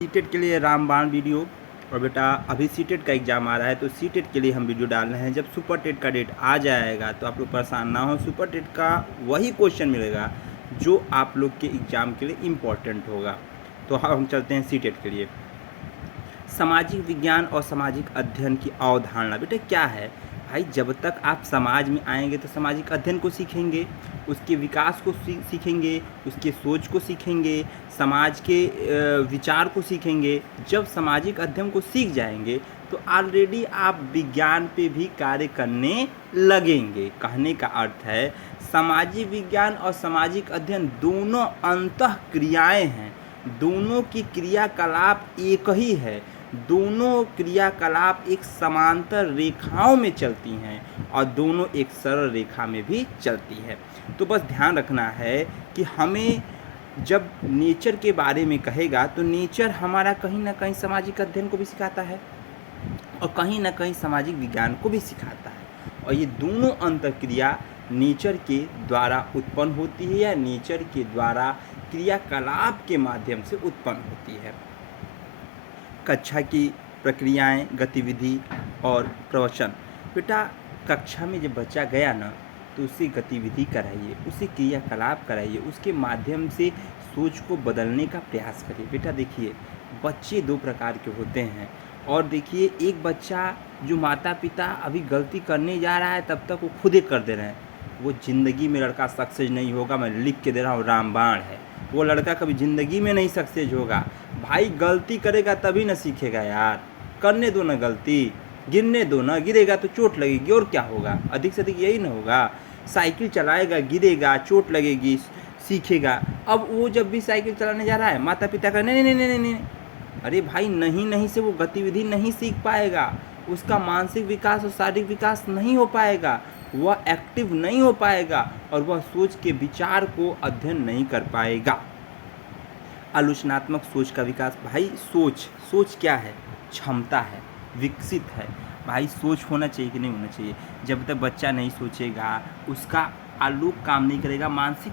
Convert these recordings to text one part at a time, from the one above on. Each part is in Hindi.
सीटेट के लिए रामबाण वीडियो। और बेटा अभी सीटेट का एग्ज़ाम आ रहा है तो सीटेट के लिए हम वीडियो डाल रहे हैं। जब सुपर टेट का डेट आ जाएगा तो आप लोग परेशान ना हो, सुपर टेट का वही क्वेश्चन मिलेगा जो आप लोग के एग्ज़ाम के लिए इम्पोर्टेंट होगा। तो हम चलते हैं सीटेट के लिए। सामाजिक विज्ञान और सामाजिक अध्ययन की अवधारणा बेटा क्या है भाई? जब तक आप समाज में आएंगे तो सामाजिक अध्ययन को सीखेंगे, उसके विकास को सीखेंगे, उसके सोच को सीखेंगे, समाज के विचार को सीखेंगे। जब सामाजिक अध्ययन को सीख जाएंगे तो ऑलरेडी आप विज्ञान पे भी कार्य करने लगेंगे। कहने का अर्थ है सामाजिक विज्ञान और सामाजिक अध्ययन दोनों अंतः क्रियाएं हैं, दोनों की क्रियाकलाप एक ही है, दोनों क्रियाकलाप एक समांतर रेखाओं में चलती हैं और दोनों एक सरल रेखा में भी चलती है। तो बस ध्यान रखना है कि हमें जब नेचर के बारे में कहेगा तो नेचर हमारा कहीं ना कहीं सामाजिक अध्ययन को भी सिखाता है और कहीं ना कहीं सामाजिक विज्ञान को भी सिखाता है। और ये दोनों अंतःक्रिया नेचर के द्वारा उत्पन्न होती है या नेचर के द्वारा क्रियाकलाप के माध्यम से उत्पन्न होती है। कक्षा की प्रक्रियाएं, गतिविधि और प्रवचन। बेटा कक्षा में जब बच्चा गया ना तो उसे गतिविधि कराइए, उसे क्रियाकलाप कराइए, उसके माध्यम से सोच को बदलने का प्रयास करिए। बेटा देखिए बच्चे दो प्रकार के होते हैं और देखिए एक बच्चा जो माता पिता अभी गलती करने जा रहा है तब तक वो खुद ही कर दे रहे हैं, वो ज़िंदगी में लड़का सक्सेस नहीं होगा। मैं लिख के दे रहा हूँ, रामबाण है। वो लड़का कभी ज़िंदगी में नहीं सक्सेस होगा। भाई गलती करेगा तभी ना सीखेगा यार, करने दो ना गलती, गिरने दो ना, गिरेगा तो चोट लगेगी और क्या होगा, अधिक से अधिक यही ना होगा। साइकिल चलाएगा, गिरेगा, चोट लगेगी, सीखेगा। अब वो जब भी साइकिल चलाने जा रहा है माता पिता का नहीं नहीं नहीं नहीं नहीं, अरे भाई नहीं नहीं से वो गतिविधि नहीं सीख पाएगा, उसका मानसिक विकास और शारीरिक विकास नहीं हो पाएगा, वह एक्टिव नहीं हो पाएगा और वह सोच के विचार को अध्ययन नहीं कर पाएगा। आलोचनात्मक सोच का विकास। भाई सोच क्या है? क्षमता है, विकसित है। भाई सोच होना चाहिए कि नहीं होना चाहिए? जब तक बच्चा नहीं सोचेगा, उसका आलोक काम नहीं करेगा, मानसिक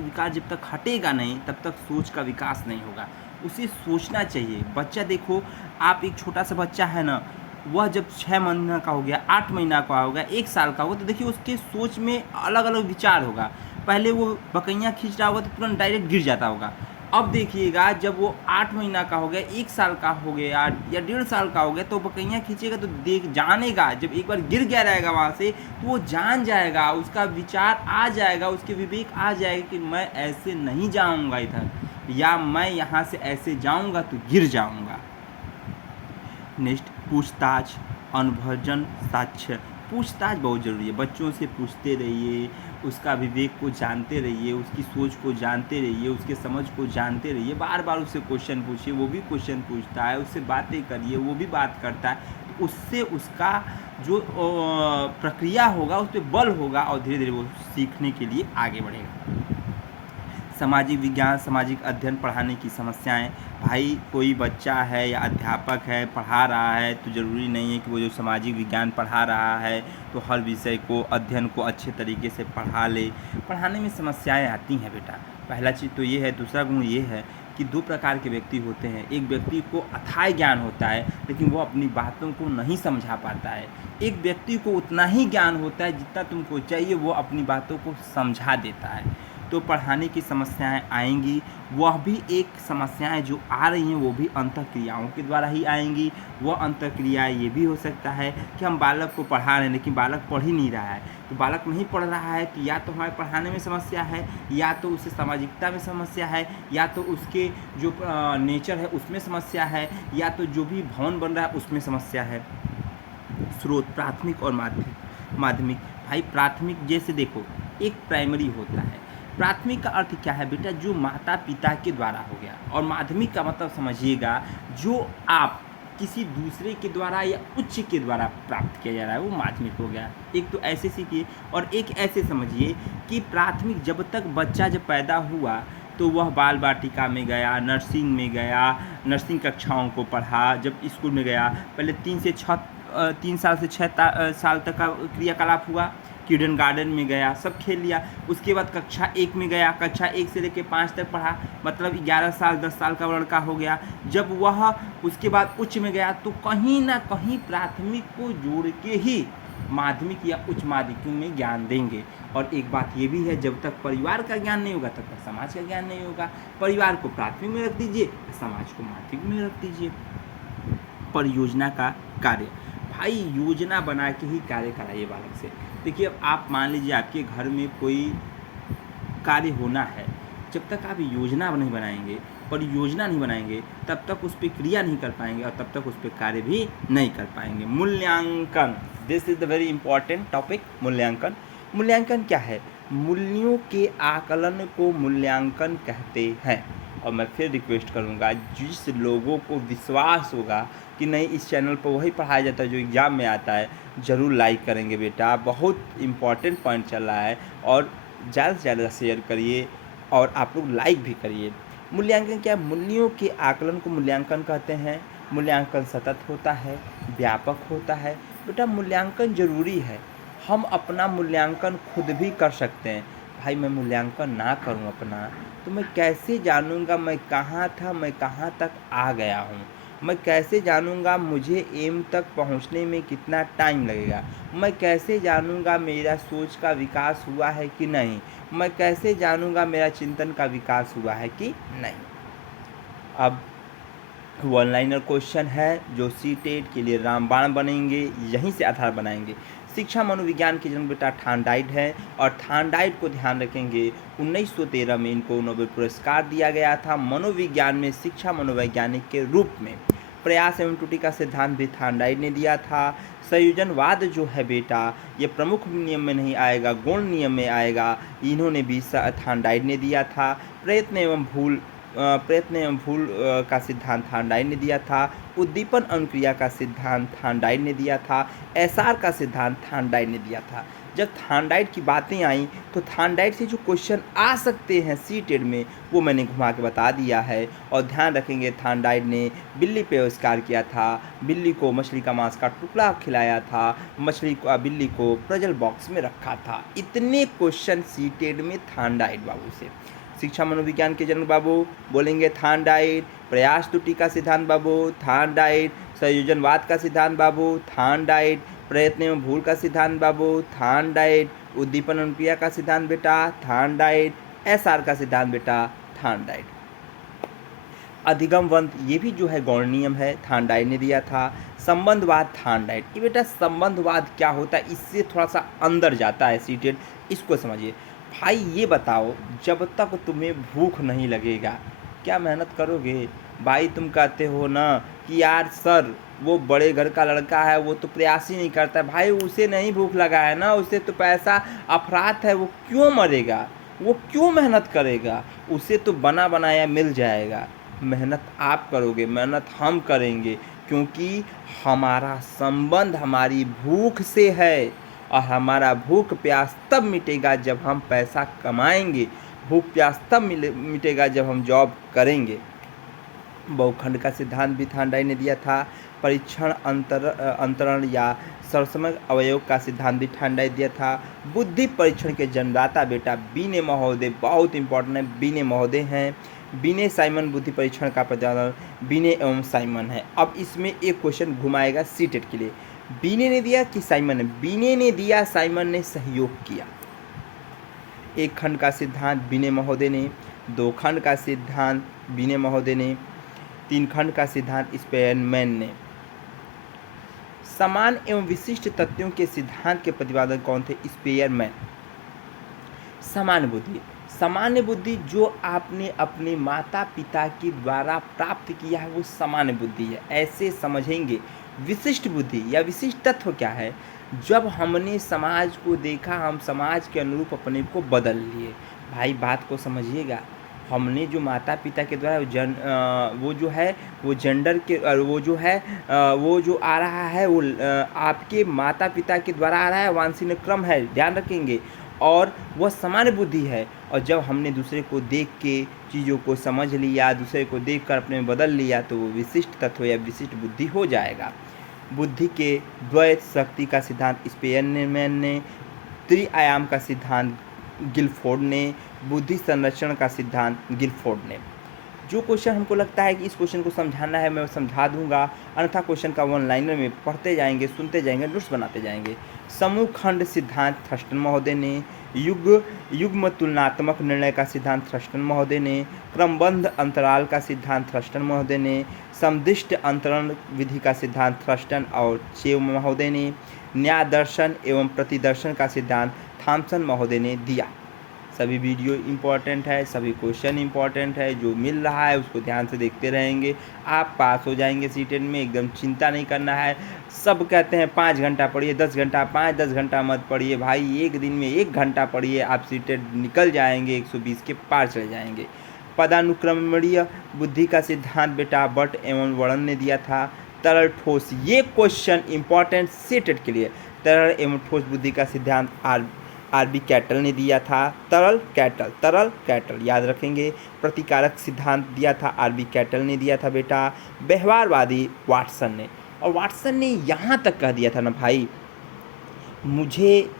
विकार जब तक हटेगा नहीं तब तक सोच का विकास नहीं होगा। उसे सोचना चाहिए। बच्चा देखो, आप एक छोटा सा बच्चा है ना, वह जब 6 महीना का हो गया, 8 महीना का हो गया, 1 साल का होगा तो देखिए उसके सोच में अलग अलग विचार होगा। पहले वो बकैयाँ खींच रहा होगा तो तुरंत डायरेक्ट गिर जाता होगा। अब देखिएगा जब वो 8 महीना का हो गया, 1 साल का हो गया या 1.5 साल का हो गया तो बकैयाँ खींचेगा तो जानेगा। जब एक बार गिर गया रहेगा वहाँ से तो वो जान जाएगा, उसका विचार आ जाएगा, उसके विवेक आ जाएगा कि मैं ऐसे नहीं जाऊँगा इधर, या मैं यहाँ से ऐसे जाऊँगा तो गिर जाऊँगा। नेक्स्ट पूछताछ, अनुभवजन साक्ष्य। पूछताछ बहुत ज़रूरी है। बच्चों से पूछते रहिए, उसका विवेक को जानते रहिए, उसकी सोच को जानते रहिए, उसके समझ को जानते रहिए। बार बार उससे क्वेश्चन पूछिए, वो भी क्वेश्चन पूछता है, उससे बातें करिए, वो भी बात करता है। तो उससे उसका जो प्रक्रिया होगा उस पर बल होगा और धीरे धीरे वो सीखने के लिए आगे बढ़ेगा। सामाजिक विज्ञान, सामाजिक अध्ययन पढ़ाने की समस्याएं। भाई कोई बच्चा है या अध्यापक है पढ़ा रहा है तो ज़रूरी नहीं है कि वो जो सामाजिक विज्ञान पढ़ा रहा है तो हर विषय को, अध्ययन को अच्छे तरीके से पढ़ा ले। पढ़ाने में समस्याएं आती हैं बेटा। पहला चीज़ तो ये है। दूसरा गुण ये है कि दो प्रकार के व्यक्ति होते हैं। एक व्यक्ति को अथाह ज्ञान होता है लेकिन वो अपनी बातों को नहीं समझा पाता है। एक व्यक्ति को उतना ही ज्ञान होता है जितना तुमको चाहिए, वो अपनी बातों को समझा देता है। तो पढ़ाने की समस्याएं आएंगी, वह भी एक समस्याएं जो आ रही हैं वो भी अंतःक्रियाओं के द्वारा ही आएंगी। वह अंतःक्रियाएं ये भी हो सकता है कि हम बालक को पढ़ा रहे हैं लेकिन बालक पढ़ ही नहीं रहा है। तो बालक नहीं पढ़ रहा है तो या तो हमारे पढ़ाने में समस्या है, या तो उसे सामाजिकता में समस्या है, या तो उसके जो नेचर है उसमें समस्या है, या तो जो भी भवन बन रहा है उसमें समस्या है। स्रोत प्राथमिक और माध्यमिक। भाई प्राथमिक जैसे देखो, एक प्राइमरी होता है। प्राथमिक का अर्थ क्या है बेटा? जो माता पिता के द्वारा हो गया। और माध्यमिक का मतलब समझिएगा जो आप किसी दूसरे के द्वारा या उच्च के द्वारा प्राप्त किया जा रहा है वो माध्यमिक हो गया। एक तो ऐसे सीखिए और एक ऐसे समझिए कि प्राथमिक जब तक बच्चा जब पैदा हुआ तो वह बाल वाटिका में गया, नर्सिंग में गया, नर्सिंग कक्षाओं को पढ़ा। जब स्कूल में गया पहले 3 साल से 6 साल तक का क्रियाकलाप हुआ किडन गार्डन में गया, सब खेल लिया। उसके बाद कक्षा 1 में गया, कक्षा 1 से लेकर 5 तक पढ़ा, मतलब 11 साल 10 साल का लड़का हो गया। जब वह उसके बाद उच्च में गया तो कहीं ना कहीं प्राथमिक को जोड़ के ही माध्यमिक या उच्च माध्यमिक में ज्ञान देंगे। और एक बात ये भी है, जब तक परिवार का ज्ञान नहीं होगा तब तक समाज का ज्ञान नहीं होगा। परिवार को प्राथमिक में रख दीजिए, समाज को माध्यमिक में रख दीजिए। परियोजना का कार्य, भाई योजना बना के ही कार्य कराइए बालक से। देखिए अब आप मान लीजिए आपके घर में कोई कार्य होना है, जब तक आप योजना नहीं बनाएंगे, परियोजना नहीं बनाएंगे, तब तक उस पर क्रिया नहीं कर पाएंगे और तब तक उस पर कार्य भी नहीं कर पाएंगे। मूल्यांकन, this is the very important topic. मूल्यांकन, मूल्यांकन क्या है? मूल्यों के आकलन को मूल्यांकन कहते हैं। और मैं फिर रिक्वेस्ट करूंगा, जिस लोगों को विश्वास होगा कि नहीं इस चैनल पर वही पढ़ाया जाता है जो एग्ज़ाम में आता है, ज़रूर लाइक करेंगे बेटा, बहुत इंपॉर्टेंट पॉइंट चल रहा है। और ज़्यादा से ज़्यादा शेयर करिए और आप लोग लाइक भी करिए। मूल्यांकन क्या? मूल्यों के आकलन को मूल्यांकन कहते हैं। मूल्यांकन सतत होता है, व्यापक होता है। बेटा मूल्यांकन ज़रूरी है। हम अपना मूल्यांकन खुद भी कर सकते हैं। भाई मैं मूल्यांकन ना करूं अपना तो मैं कैसे जानूंगा मैं कहाँ था, मैं कहाँ तक आ गया हूँ? मैं कैसे जानूंगा मुझे एम तक पहुँचने में कितना टाइम लगेगा? मैं कैसे जानूंगा मेरा सोच का विकास हुआ है कि नहीं? मैं कैसे जानूंगा मेरा चिंतन का विकास हुआ है कि नहीं? अब वन लाइनर क्वेश्चन है जो सीटेट के लिए रामबाण बनेंगे, यहीं से आधार बनाएंगे। शिक्षा मनोविज्ञान के जन्म बेटा थार्नडाइट है और थार्नडाइट को ध्यान रखेंगे 1913 में इनको नोबेल पुरस्कार दिया गया था मनोविज्ञान में शिक्षा मनोवैज्ञानिक के रूप में। प्रयास एवं त्रुटि का सिद्धांत भी थार्नडाइट ने दिया था। संयोजनवाद जो है बेटा ये प्रमुख नियम में नहीं आएगा, गौण नियम में आएगा, इन्होंने भी थार्नडाइट ने दिया था। प्रयत्न एवं भूल का सिद्धांत थार्नडाइट ने दिया था। उद्दीपन अनुक्रिया का सिद्धांत थार्नडाइट ने दिया था। एसआर का सिद्धांत थार्नडाइट ने दिया था। जब थार्नडाइट की बातें आई तो थार्नडाइट से जो क्वेश्चन आ सकते हैं सीटेट में वो मैंने घुमा के बता दिया है। और ध्यान रखेंगे थार्नडाइट ने बिल्ली पे आविष्कार किया था, बिल्ली को मछली का मांस का टुकड़ा खिलाया था, बिल्ली को प्रजल बॉक्स में रखा था। इतने क्वेश्चन सीटेट में थार्नडाइट बाबू से। शिक्षा मनोविज्ञान के जनक बाबू बोलेंगे थार्नडाइट। प्रयास त्रुटि का सिद्धांत बाबू थार्नडाइट। संयोजनवाद का सिद्धांत बाबू थार्नडाइट। प्रयत्न एवं भूल का सिद्धांत बाबू थार्नडाइट। उद्दीपन अनुक्रिया का सिद्धांत बेटा थार्नडाइट। एसआर का सिद्धांत बेटा थार्नडाइट। अधिगमवंत ये भी जो है गौण नियम है, थार्नडाइट ने दिया था। संबंधवाद थार्नडाइट। ये बेटा संबंधवाद क्या होता है इससे थोड़ा सा अंदर जाता है सीटेट, इसको समझिए। भाई ये बताओ जब तक तुम्हें भूख नहीं लगेगा क्या मेहनत करोगे? भाई तुम कहते हो ना कि यार सर वो बड़े घर का लड़का है वो तो प्रयास ही नहीं करता। भाई उसे नहीं भूख लगा है ना, उसे तो पैसा अफरात है, वो क्यों मरेगा? वो क्यों मेहनत करेगा? उसे तो बना बनाया मिल जाएगा। मेहनत आप करोगे, मेहनत हम करेंगे, क्योंकि हमारा संबंध हमारी भूख से है। और हमारा भूख प्यास तब मिटेगा जब हम पैसा कमाएंगे, भूख प्यास तब मिटेगा जब हम जॉब करेंगे। बहुखंड का सिद्धांत भी थार्नडाइट ने दिया था। परीक्षण अंतरण या सर्वसमग्र अवयव का सिद्धांत भी थार्नडाइट दिया था। बुद्धि परीक्षण के जन्मदाता बेटा बीने महोदय, बहुत इंपॉर्टेंट है, बीने महोदय हैं। बीने साइमन बुद्धि परीक्षण का प्रदाता बीने एवं साइमन है। अब इसमें एक क्वेश्चन घुमाएगा सीटेट के लिए, बीने ने दिया कि साइमन ने? बीने ने दिया, साइमन ने सहयोग किया। एक खंड का सिद्धांत बीने महोदय ने, दो खंड का सिद्धांत बीने महोदय ने, तीन खंड का सिद्धांत स्पेयरमैन ने। समान एवं विशिष्ट तथ्यों के सिद्धांत के प्रतिपादक कौन थे? स्पेयरमैन। सामान्य बुद्धि, सामान्य बुद्धि जो आपने अपने माता पिता के द्वारा प्राप्त किया है वो सामान्य बुद्धि है, ऐसे समझेंगे। विशिष्ट बुद्धि या विशिष्ट तत्व क्या है? जब हमने समाज को देखा, हम समाज के अनुरूप अपने को बदल लिए। भाई बात को समझिएगा, हमने जो माता पिता के द्वारा वो जो है वो जेंडर के वो जो है वो जो आ रहा है वो आपके माता पिता के द्वारा आ रहा है, वांछनीय क्रम है, ध्यान रखेंगे। और वह सामान्य बुद्धि है। और जब हमने दूसरे को देख के चीज़ों को समझ लिया, दूसरे को देख कर अपने में बदल लिया, तो वो विशिष्ट तत्व या विशिष्ट बुद्धि हो जाएगा। बुद्धि के द्वैत शक्ति का सिद्धांत स्पेयरमैन ने, त्रिआयाम का सिद्धांत गिलफोर्ड ने, बुद्धि संरक्षण का सिद्धांत गिलफोर्ड ने। जो क्वेश्चन हमको लगता है कि इस क्वेश्चन को समझाना है मैं समझा दूंगा, अन्यथा क्वेश्चन का वन लाइनर में पढ़ते जाएंगे, सुनते जाएंगे, नोट्स बनाते जाएंगे। समूह खंड सिद्धांत थर्स्टन महोदय ने, युग्म तुलनात्मक निर्णय का सिद्धांत थर्स्टन महोदय ने, क्रमबद्ध अंतराल का सिद्धांत थर्स्टन महोदय ने, समदिष्ट अंतरण विधि का सिद्धांत थर्स्टन और चेव महोदय ने, न्याय दर्शन एवं प्रतिदर्शन का सिद्धांत थॉमसन महोदय ने दिया। सभी वीडियो इम्पॉर्टेंट है, सभी क्वेश्चन इम्पॉर्टेंट है, जो मिल रहा है उसको ध्यान से देखते रहेंगे, आप पास हो जाएंगे सीटेट में, एकदम चिंता नहीं करना है। सब कहते हैं 5 घंटा पढ़िए, 10 घंटा, 5-10 घंटा मत पढ़िए भाई, एक दिन में 1 घंटा पढ़िए, आप सीटेट निकल जाएंगे, 120 के पार चले जाएंगे। पदानुक्रमणीय बुद्धि का सिद्धांत बेटा बट एवं वर्णन ने दिया था। तरल ठोस, ये क्वेश्चन इंपॉर्टेंट सीटेट के लिए, तरल एवं ठोस बुद्धि का सिद्धांत आर.बी. कैटल ने दिया था। तरल कैटल याद रखेंगे। प्रतिकारक सिद्धांत दिया था आर.बी. कैटल ने दिया था बेटा। व्यवहारवादी वाटसन ने, और वाटसन ने यहाँ तक कह दिया था ना भाई, मुझे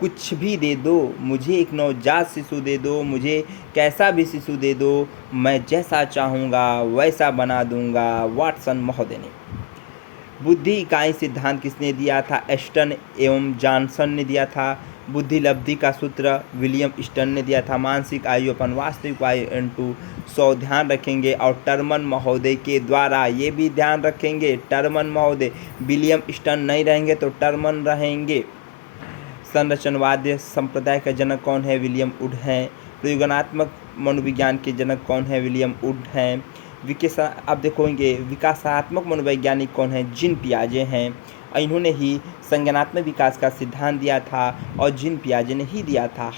कुछ भी दे दो, मुझे एक नवजात शिशु दे दो, मुझे कैसा भी शिशु दे दो, मैं जैसा चाहूँगा वैसा बना दूंगा, वाटसन महोदय ने। बुद्धि इकाई सिद्धांत किसने दिया था? एस्टन एवं जॉनसन ने दिया था। बुद्धि लब्धि का सूत्र विलियम स्टर्न ने दिया था। मानसिक आयु अपन वास्तविक आयु इंटू 100 ध्यान रखेंगे। और टर्मन महोदय के द्वारा, ये भी ध्यान रखेंगे, टर्मन महोदय, विलियम स्टर्न नहीं रहेंगे तो टर्मन रहेंगे। संरचनावाद संप्रदाय का जनक कौन है? विलियम वुड हैं। प्रयोगात्मक मनोविज्ञान के जनक कौन है? विलियम वुड हैं। अब देखोगे विकासात्मक मनोवैज्ञानिक कौन है? जीन पियाजे हैं। इन्होंने ही संज्ञानात्मक विकास का सिद्धांत दिया था और जीन पियाजे ने ही दिया था।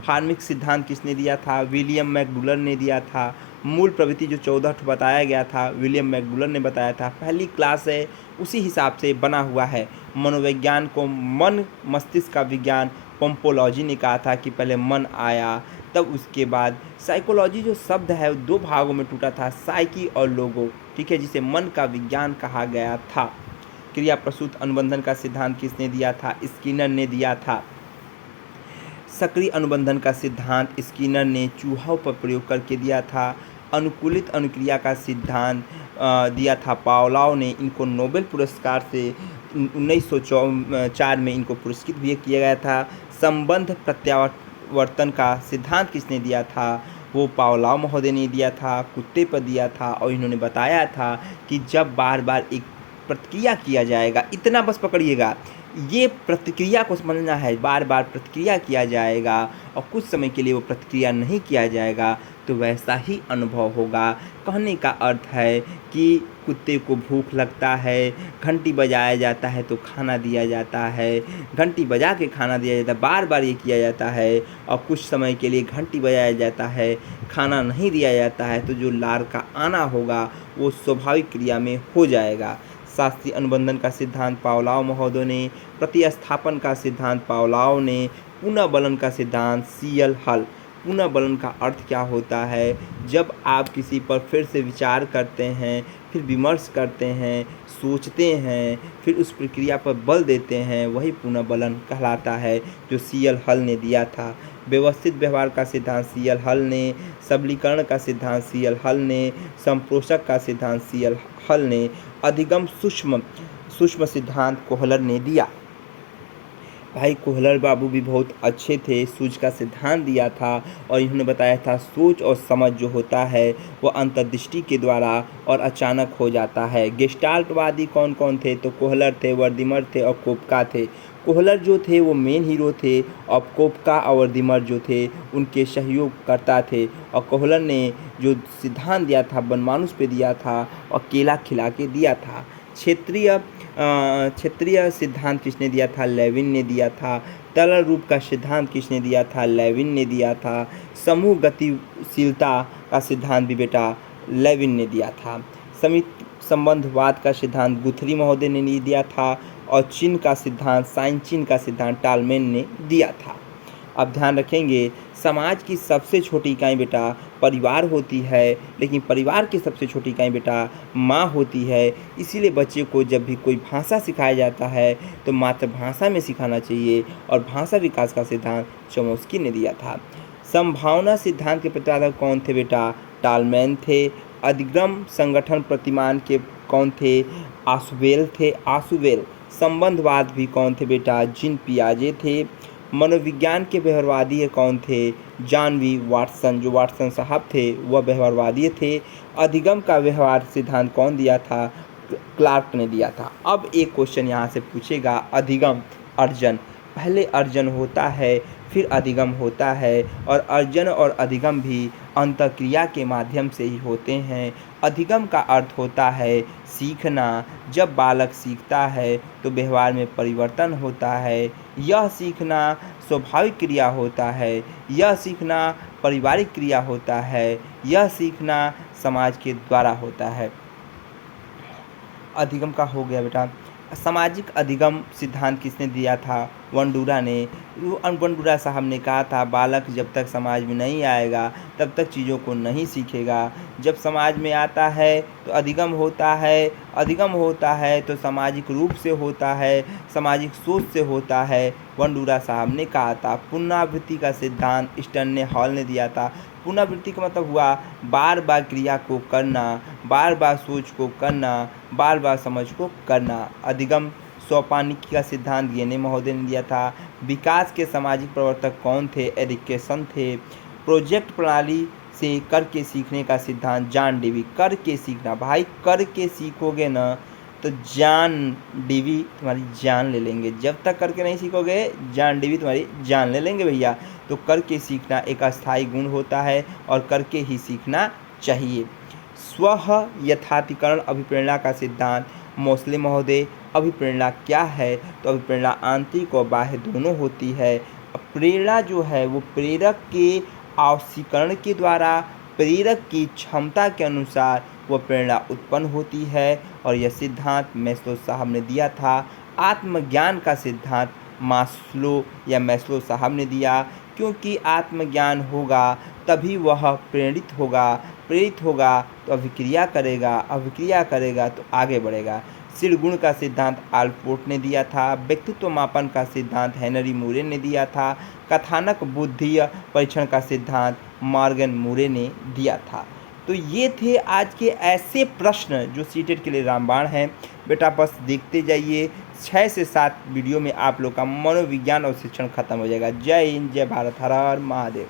हार्मिक सिद्धांत किसने दिया था? विलियम मैकडूगल ने दिया था। मूल प्रवृत्ति जो 14 बताया गया था, विलियम मैकडूगल ने बताया था। पहली क्लास है, उसी हिसाब से बना हुआ है। मनोविज्ञान को मन मस्तिष्क का विज्ञान पोम्पोलॉजी ने कहा था कि पहले मन आया, तब उसके बाद साइकोलॉजी जो शब्द है 2 भागों में टूटा था, साइकी और लोगो, ठीक है, जिसे मन का विज्ञान कहा गया था। क्रिया प्रसूत अनुबंधन का सिद्धांत किसने दिया था? स्किनर ने दिया था। सक्रिय अनुबंधन का सिद्धांत स्किनर ने चूहों पर प्रयोग करके दिया था। अनुकूलित अनुक्रिया का सिद्धांत दिया था पावलोव ने। इनको नोबेल पुरस्कार से 1904 में इनको पुरस्कृत भी किया गया था। संबंध प्रत्यावर्तन का सिद्धांत किसने दिया था? वो पावलोव महोदय ने दिया था, कुत्ते पर दिया था। और इन्होंने बताया था कि जब बार बार एक प्रतिक्रिया किया जाएगा, इतना बस पकड़िएगा, ये प्रतिक्रिया को समझना है, बार बार प्रतिक्रिया किया जाएगा और कुछ समय के लिए वो प्रतिक्रिया नहीं किया जाएगा तो वैसा ही अनुभव होगा। कहने का अर्थ है कि कुत्ते को भूख लगता है, घंटी बजाया जाता है तो खाना दिया जाता है, घंटी बजा के खाना दिया जाता है, बार बार ये किया जाता है और कुछ समय के लिए घंटी बजाया जाता है, खाना नहीं दिया जाता है, तो जो लार का आना होगा वो स्वाभाविक क्रिया में हो जाएगा। शास्त्रीय अनुबंधन का सिद्धांत पावलोव महोदय ने। प्रतिस्थापन का सिद्धांत पावलोव ने। पुनः बलन का सिद्धांत सीएल हल। पुनः बलन का अर्थ क्या होता है? जब आप किसी पर फिर से विचार करते हैं, फिर विमर्श करते हैं, सोचते हैं, फिर उस प्रक्रिया पर बल देते हैं, वही पुनः बलन कहलाता है, जो सीएल हल ने दिया था। व्यवस्थित व्यवहार का सिद्धांत सीएल हल ने। सबलीकरण का सिद्धांत सीएल हल ने। संप्रोषक का सिद्धांत सीएल हल ने। अधिगम सूक्ष्म सिद्धांत कोहलर ने दिया। भाई कोहलर बाबू भी बहुत अच्छे थे, सूझ का सिद्धांत दिया था और इन्होंने बताया था सोच और समझ जो होता है वो अंतर्दृष्टि के द्वारा और अचानक हो जाता है। गेस्टाल्टवादी कौन कौन थे? तो कोहलर थे, वर्दिमर थे और कोपका थे। कोहलर जो थे वो मेन हीरो थे और कोपका और वर्दिमर जो थे उनके सहयोगकर्ता थे। और कोहलर ने जो सिद्धांत दिया था बनमानुष पे दिया था और केला खिला के दिया था। क्षेत्रीय सिद्धांत किसने दिया था? लेविन ने दिया था। तरल रूप का सिद्धांत किसने दिया था? लेविन ने दिया था। समूह गतिशीलता का सिद्धांत भी बेटा लेविन ने दिया था। समित संबंधवाद का सिद्धांत गुथरी महोदय ने दिया था और चिन्ह का सिद्धांत साइन चिन्ह का सिद्धांत टालमेन ने दिया था। अब ध्यान रखेंगे समाज की सबसे छोटी इकाई बेटा परिवार होती है, लेकिन परिवार की सबसे छोटी इकाई बेटा माँ होती है। इसीलिए बच्चे को जब भी कोई भाषा सिखाया जाता है तो मातृभाषा में सिखाना चाहिए, और भाषा विकास का सिद्धांत चॉम्स्की ने दिया था। संभावना सिद्धांत के प्रतिपादक कौन थे बेटा? टालमैन थे। अधिगम संगठन प्रतिमान के कौन थे? आशुबेल थे, आशुबेल। संबंधवाद भी कौन थे बेटा? जीन पियाजे थे। मनोविज्ञान के व्यवहारवादी कौन थे? जॉन वी वाटसन, जो वाटसन साहब थे वह व्यवहारवादी थे। अधिगम का व्यवहार सिद्धांत कौन दिया था? क्लार्क ने दिया था। अब एक क्वेश्चन यहाँ से पूछेगा, अधिगम अर्जन, पहले अर्जन होता है फिर अधिगम होता है, और अर्जन और अधिगम भी अंतःक्रिया के माध्यम से ही होते हैं। अधिगम का अर्थ होता है सीखना। जब बालक सीखता है तो व्यवहार में परिवर्तन होता है। यह सीखना स्वाभाविक क्रिया होता है, यह सीखना पारिवारिक क्रिया होता है, यह सीखना समाज के द्वारा होता है। अधिगम का हो गया बेटा। सामाजिक अधिगम सिद्धांत किसने दिया था? वनडूरा ने। वनडूरा साहब ने कहा था बालक जब तक समाज में नहीं आएगा तब तक चीज़ों को नहीं सीखेगा। जब समाज में आता है तो अधिगम होता है, अधिगम होता है तो सामाजिक रूप से होता है, सामाजिक सोच से होता है। वनडूरा साहब ने कहा था। पुनरावृत्ति का सिद्धांत स्टर्ने हॉल ने दिया था। पुनरावृत्ति का मतलब हुआ बार बार क्रिया को करना, बार बार सोच को करना, बार बार समझ को करना। अधिगम सोपानिकी का सिद्धांत गेने महोदय ने दिया था। विकास के सामाजिक प्रवर्तक कौन थे? एरिकेसन थे। प्रोजेक्ट प्रणाली से करके सीखने का सिद्धांत जॉन डेवी। करके सीखना भाई, करके सीखोगे ना तो जॉन डेवी तुम्हारी जान ले लेंगे। जब तक करके नहीं सीखोगे जॉन डेवी तुम्हारी जान ले लेंगे भैया। तो करके सीखना एक अस्थायी गुण होता है और करके ही सीखना चाहिए। स्व यथार्थीकरण अभिप्रेरणा का सिद्धांत मोस्ले महोदय। अभिप्रेरणा क्या है? तो अभिप्रेरणा आंतरिक और बाह्य दोनों होती है। प्रेरणा जो है वो प्रेरक के आवश्यकरण के द्वारा प्रेरक की क्षमता के अनुसार वह प्रेरणा उत्पन्न होती है, और यह सिद्धांत मैस्लो साहब ने दिया था। आत्मज्ञान का सिद्धांत मैस्लो साहब ने दिया, क्योंकि आत्मज्ञान होगा तभी वह प्रेरित होगा तो अभिक्रिया करेगा, अभिक्रिया करेगा तो आगे बढ़ेगा। सिर गुण का सिद्धांत आल्पोर्ट ने दिया था। व्यक्तित्व मापन का सिद्धांत हेनरी मूरे ने दिया था। कथानक बुद्धि परीक्षण का सिद्धांत मॉर्गन मूरे ने दिया था। तो ये थे आज के ऐसे प्रश्न जो सीटेट के लिए रामबाण हैं। बेटा बस देखते जाइए, 6 से 7 वीडियो में आप लोग का मनोविज्ञान और शिक्षण खत्म हो जाएगा। जय हिंद, जय भारत, हर हर महादेव।